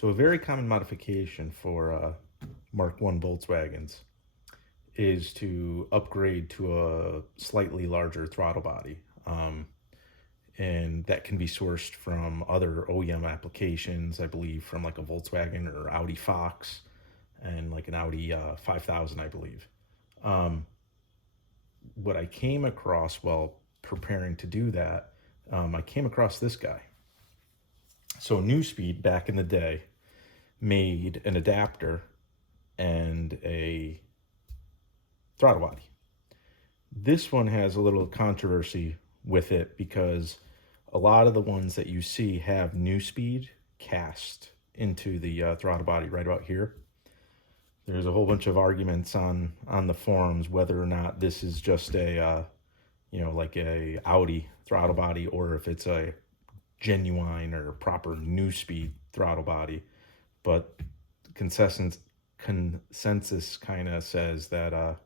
So a very common modification for Mark 1 Volkswagens is to upgrade to a slightly larger throttle body. And that can be sourced from other OEM applications, I believe from like a Volkswagen or Audi Fox and like an Audi 5000, I believe. What I came across while preparing to do that, I came across this guy. So Neuspeed back in the day made an adapter and a throttle body. This one has a little controversy with it because a lot of the ones that you see have Neuspeed cast into the throttle body right about here. There's a whole bunch of arguments on the forums whether or not this is just a like a Audi throttle body or if it's a genuine or proper Neuspeed throttle body. But consensus kind of says that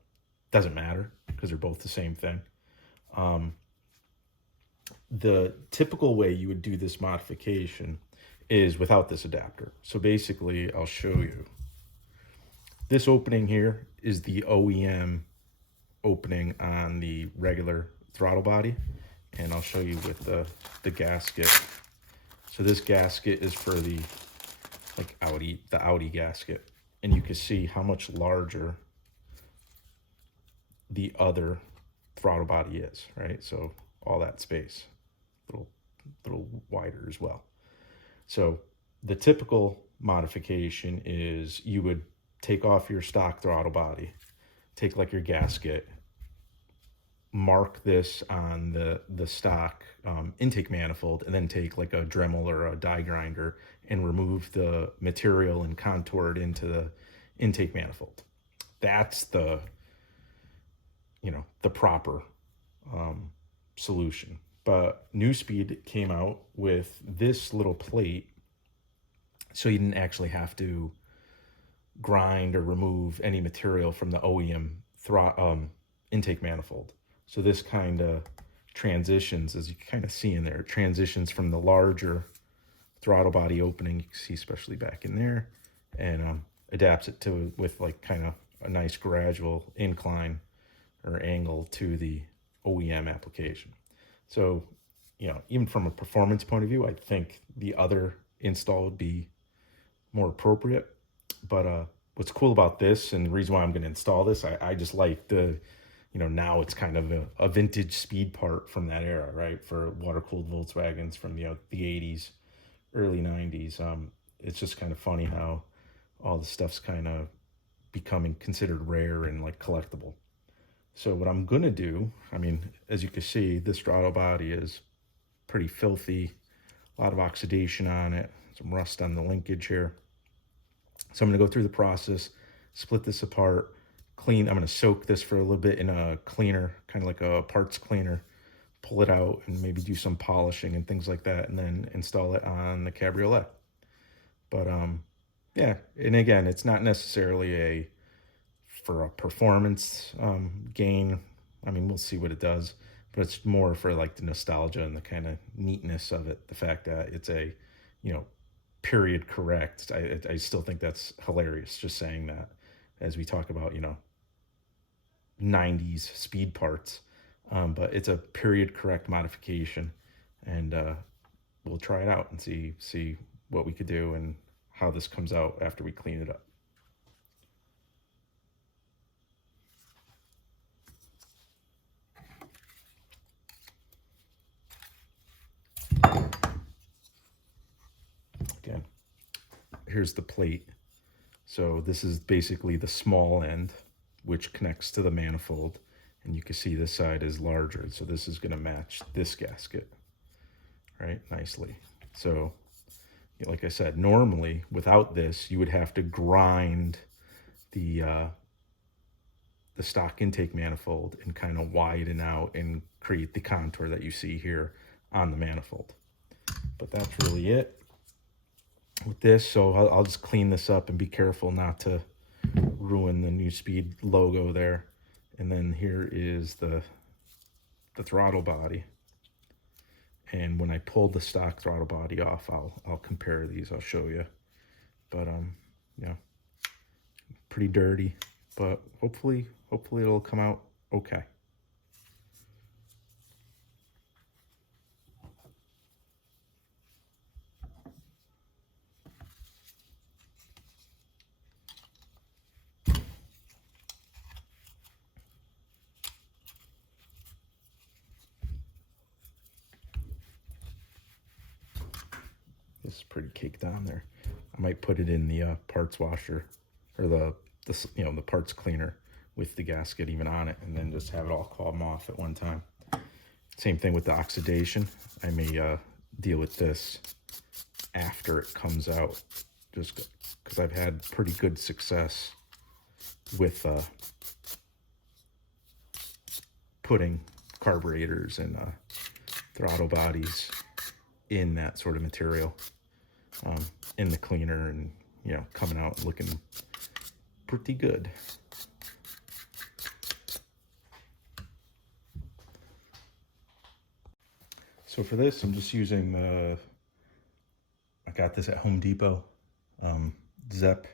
doesn't matter because they're both the same thing. The typical way you would do this modification is without this adapter. So basically, I'll show you. This opening here is the OEM opening on the regular throttle body, and I'll show you with the gasket. So this gasket is for the Audi gasket, and you can see how much larger the other throttle body is, right? So all that space, little wider as well. So the typical modification is you would take off your stock throttle body, take like your gasket, mark this on the stock intake manifold, and then take like a Dremel or a die grinder and remove the material and contour it into the intake manifold. That's the proper solution. But Neuspeed came out with this little plate, so you didn't actually have to grind or remove any material from the OEM intake manifold. So this kind of transitions, as you can kind of see in there, it transitions from the larger throttle body opening, you can see especially back in there, and adapts it to with like kind of a nice gradual incline or angle to the OEM application. So, even from a performance point of view, I think the other install would be more appropriate. But what's cool about this, and the reason why I'm going to install this, I just like the, now it's kind of a vintage speed part from that era, right? For water-cooled Volkswagens from, the 80s, early 90s. It's just kind of funny how all the stuff's kind of becoming considered rare and like collectible. So what I'm going to do, as you can see, this throttle body is pretty filthy, a lot of oxidation on it, some rust on the linkage here. So I'm going to go through the process, split this apart, clean. I'm going to soak this for a little bit in a cleaner, kind of like a parts cleaner, pull it out and maybe do some polishing and things like that, and then install it on the Cabriolet. But yeah, and again, it's not necessarily for a performance gain. We'll see what it does, but it's more for like the nostalgia and the kind of neatness of it. The fact that it's a, period correct. I still think that's hilarious, just saying that as we talk about, 90s speed parts. But it's a period correct modification, and we'll try it out and see what we could do and how this comes out after we clean it up. Again, here's the plate. So this is basically the small end, which connects to the manifold, and you can see this side is larger, so this is going to match this gasket, right, nicely. So like I said, normally without this you would have to grind the stock intake manifold and kind of widen out and create the contour that you see here on the manifold. But that's really it with this. So I'll just clean this up and be careful not to ruin the Neuspeed logo there. And then here is the throttle body. And when I pull the stock throttle body off, I'll compare these. I'll show you but yeah, pretty dirty, but hopefully it'll come out okay. This is pretty caked on there. I might put it in the parts washer, or the the parts cleaner with the gasket even on it, and then just have it all come off at one time. Same thing with the oxidation. I may deal with this after it comes out, just because I've had pretty good success with putting carburetors and throttle bodies in that sort of material, in the cleaner, and coming out looking pretty good. So for this, I'm just using I got this at Home Depot, Zep,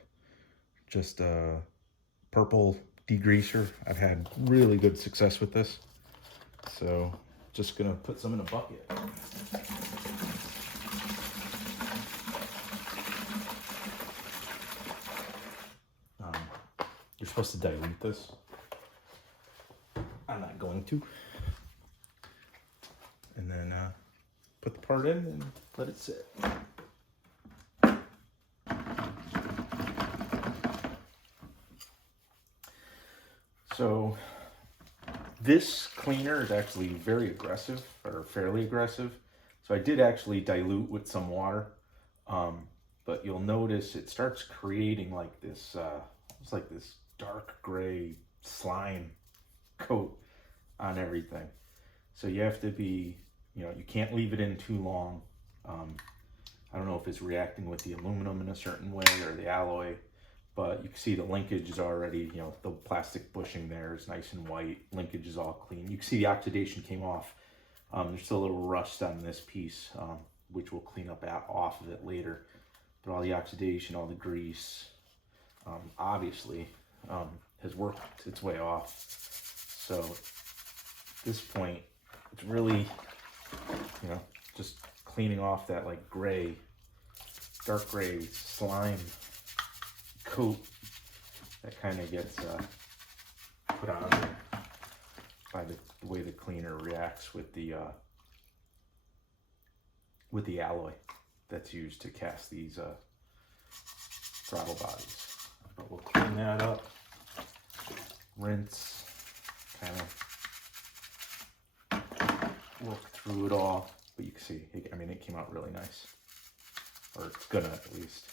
just a purple degreaser. I've had really good success with this. So just gonna put some in a bucket. You're supposed to dilute this. I'm not going to. And then put the part in and let it sit. So this cleaner is actually very aggressive, or fairly aggressive. So I did actually dilute with some water, but you'll notice it starts creating like this, it's like this dark gray slime coat on everything. So you have to be, you can't leave it in too long. I don't know if it's reacting with the aluminum in a certain way or the alloy, but you can see the linkage is already, the plastic bushing there is nice and white. Linkage is all clean. You can see the oxidation came off. There's still a little rust on this piece, which we'll clean up off of it later. But all the oxidation, all the grease, obviously has worked its way off. So at this point, it's really, just cleaning off that like gray, dark gray slime coat that kind of gets put on there by the way the cleaner reacts with the alloy that's used to cast these throttle bodies. But we'll clean that up, rinse, kind of work through it all. But you can see, I mean, it came out really nice, or it's gonna at least.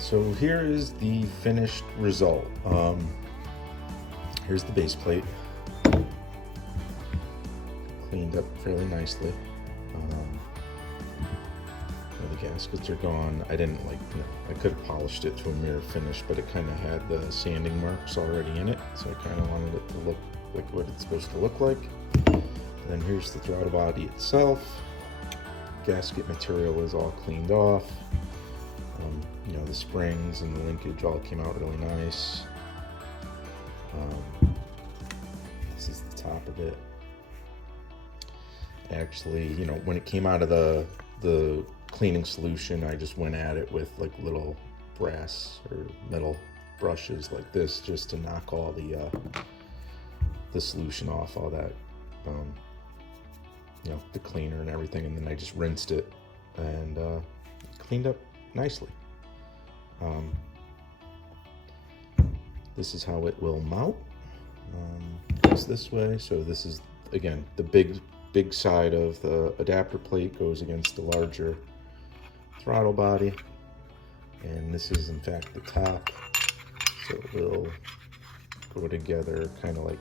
So here is the finished result. Here's the base plate, cleaned up fairly nicely. The gaskets are gone. I didn't I could have polished it to a mirror finish, but it kind of had the sanding marks already in it, so I kind of wanted it to look like what it's supposed to look like. And then here's the throttle body itself. Gasket material is all cleaned off. The springs and the linkage all came out really nice. This is the top of it. Actually, when it came out of the cleaning solution. I just went at it with like little brass or metal brushes like this, just to knock all the solution off, all that, you know, the cleaner and everything, and then I just rinsed it and cleaned up nicely. This is how it will mount. It's this way. So this is, again, the big side of the adapter plate goes against the larger throttle body, and this is in fact the top, so it will go together kind of like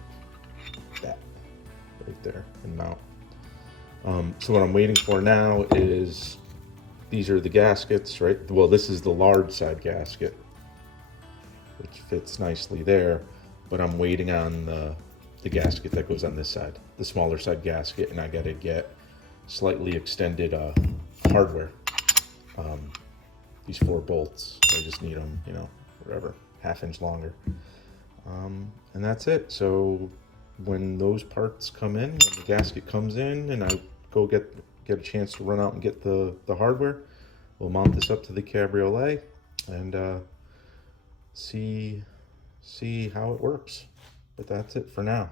that right there and mount. So what I'm waiting for now is, these are the gaskets, right? Well, this is the large side gasket, which fits nicely there, but I'm waiting on the gasket that goes on this side, the smaller side gasket, and I gotta get slightly extended hardware. These 4 bolts, I just need them, you know, whatever, ½ inch longer. And that's it. So when those parts come in, when the gasket comes in and I go get a chance to run out and get the hardware, we'll mount this up to the Cabriolet and see how it works. But that's it for now.